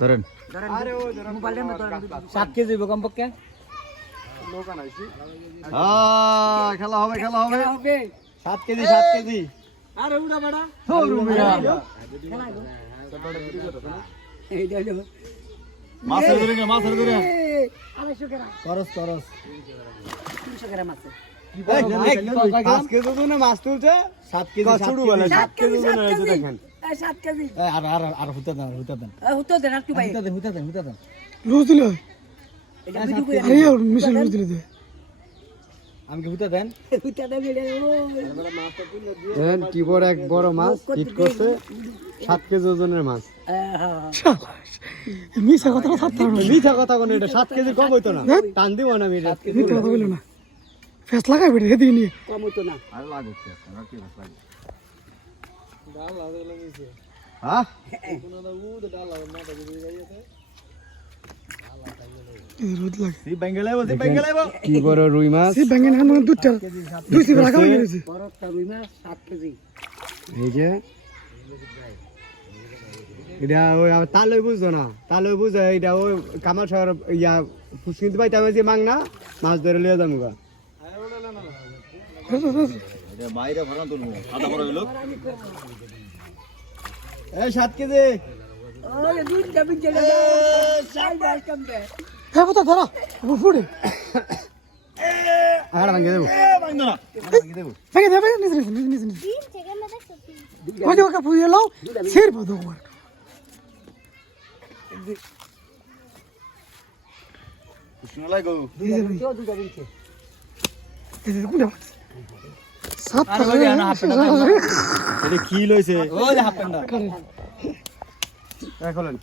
ধরেন। সাত কেজি কমপক্ষে খেলা হবে খেলা হবে। সাত কেজি সাত কেজি। আরে উড়া বাড়া। মাছের ধরে মাছের ধরে করস করস। তিনশো গ্রাম আছে। পাঁচ কেজি মাছ তুলছে। সাত কেজি সাত কেজি সাত কেজি। সাত কেজি। এই সাত কেজি এই, আর আর আর হুতে দেন। হুতে দেন এই দেন একটু ভাই হুতে দেন হুতে দেন হুতে দেন। রোজ দিল। এটা ভিডিও করে আরে মিশন রোজ দিল দে আমি কি দেন? হুইটা দেন দেন কি বড় এক বড় মাছ হিট করছে সাত কেজি ওজনের মাছ। মিশা কথা কথা কোন এটা সাত কেজি কম হইতো না। টান দিব না আমি এটা মিথ্যা কথা বলল না। ফেস লাগাই নিয়ে কম না। আর লাগুক কি কি বড় না মানে যে না শহর ইয়া ফুসকিনতে পাইতাম যে মাং না মাছ। ধরে লিয়ে যাব গা এই সাত কেজি ওই দুইটা বিজে সাই বাস কম দে হ্যাঁ কথা ধরা। ফুড়ে আর ভাঙে দেবো। ভেঙে দে ভেঙে নিচে নিচে নিচে নিচে ওই লাও ছেড় দুইটা বিজে কি লইছে? খোলেন